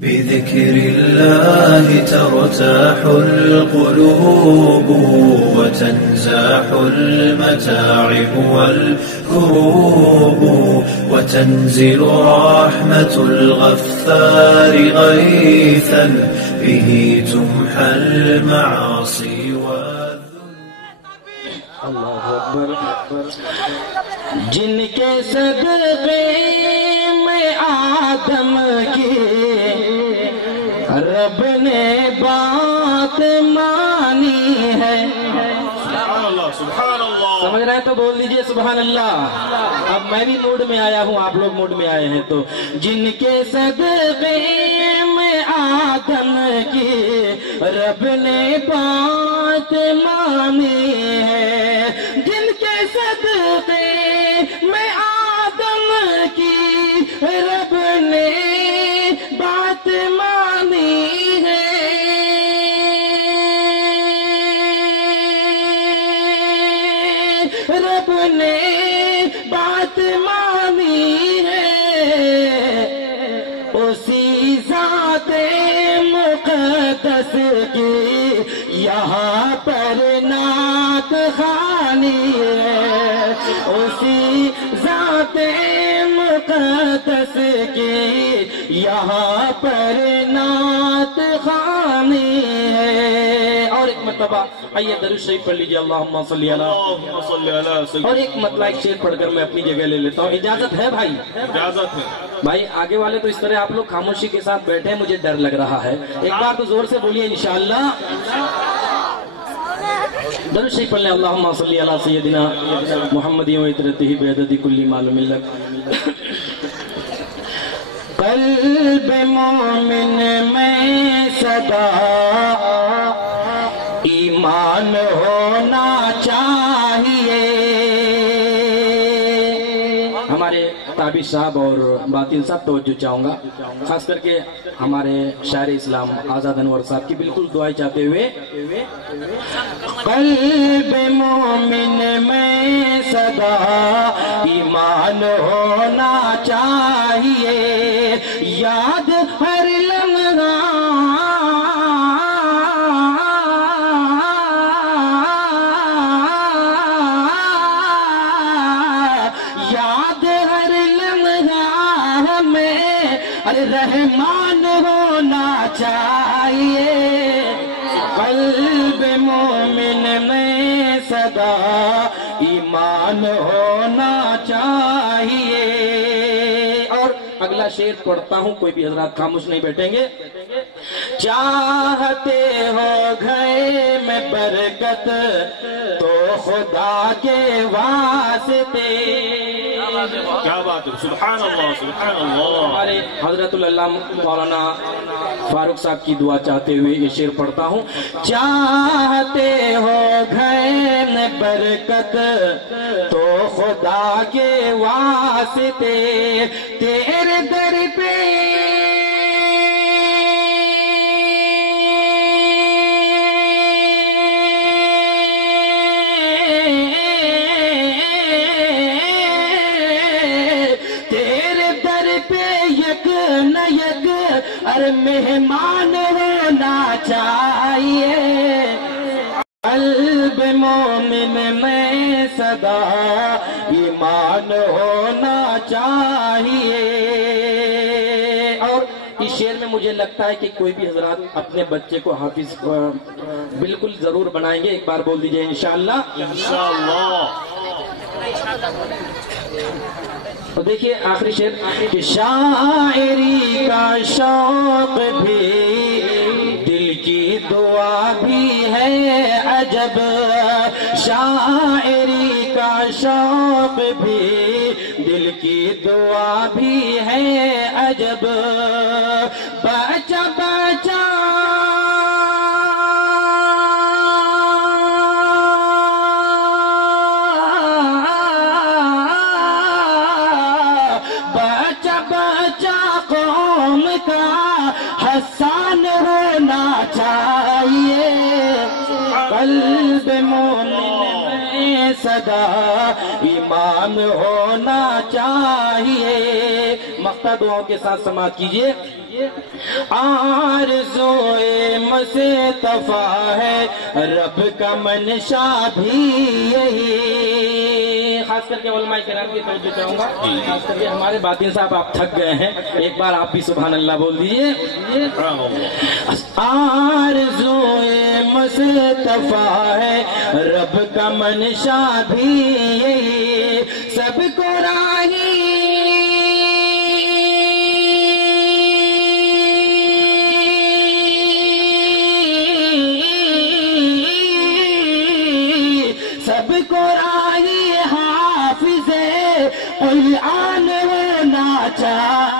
بذكر الله ترتاح القلوب وتنزاح المتاعب والكروب وتنزل رحمة الغفار غيثا به تمحى المعاصي اللہ اکبر جن کے صدقے میں آدم کی رب نے بات مانی ہے. سمجھ رہے ہیں تو بول دیجئے سبحان اللہ. اب میں بھی موڈ میں آیا ہوں, آپ لوگ موڈ میں آئے ہیں, تو جن کے صدقے میں آدم کی رب نے بات مانی ہے, جن کے صدقے میں آدم کی رب نے بات مانی ہے, رب نے بات مانی ہے, اسی ذات مقدس کی یہاں پر نعت خوانی ہے, اسی ذات مقدس کی یہاں پر نعت خوانی ہے. اور ایک مرتبہ آئیے درود شریف پڑھ لیجیے, اللہم صلی علی. اور ایک مطلع ایک شعر پڑھ کر میں اپنی جگہ لے لیتا ہوں. اجازت ہے بھائی؟ اجازت ہے بھائی. آگے والے تو اس طرح آپ لوگ خاموشی کے ساتھ بیٹھے ہیں, مجھے ڈر لگ رہا ہے. ایک بار تو زور سے بولیے انشاءاللہ. درود شریف پڑھ لیں, اللہم صلی علی سیدنا محمد و عطرتہ بعدد کل معلوم لک. قلب مومن میں سدا ایمان ہونا چاہیے. ہمارے تابع صاحب اور باطل صاحب توجہ چاہوں گا, خاص کر کے ہمارے شاعر اسلام آزاد انور صاحب کی بالکل دعائیں چاہتے ہوئے. قلب مومن میں سدا ایمان ہونا چاہیے, یاد ہر لمحہ رحمان ہونا چاہیے. قلب مومن میں سدا ایمان ہونا چاہیے. اور اگلا شعر پڑھتا ہوں, کوئی بھی حضرات خاموش نہیں بیٹھیں گے. چاہتے ہو گھر میں برکت تو خدا کے واسطے. کیا بات ہے, سبحان اللہ سبحان اللہ. ہمارے حضرت العلامہ مولانا فاروق صاحب کی دعا چاہتے ہوئے یہ شعر پڑھتا ہوں. چاہتے ہو گھر میں برکت تو خدا کے واسطے, تیرے در پہ مہمان ہونا چاہیے. قلب مومن میں سدا ایمان ہونا چاہیے. اور اس شعر میں مجھے لگتا ہے کہ کوئی بھی حضرات اپنے بچے کو حافظ بالکل ضرور بنائیں گے. ایک بار بول دیجئے انشاءاللہ. تو دیکھیے آخری شعر, کہ شاعری کا شوق بھی دل کی دعا بھی ہے عجب. شاعری کا شوق بھی دل کی دعا بھی ہے عجب. بچہ بچہ حسان ہونا چاہیے. قلب مومن میں سدا ایمان ہونا چاہیے. ہوتا دعاؤں کے ساتھ سماعت کیجئے. آرزوئے مصطفیٰ ہے رب کا منشا بھی یہی. خاص کر کے علماء کرام کی توجہ چاہوں گا، خاص کر کے ہمارے باطن صاحب آپ تھک گئے ہیں، ایک بار آپ بھی سبحان اللہ بول دیجئے. آرزوئے مصطفیٰ ہے رب کا منشا بھی یہی، سب کو راہی سب کو راہی حافظ قرآن ہونا چاہیے.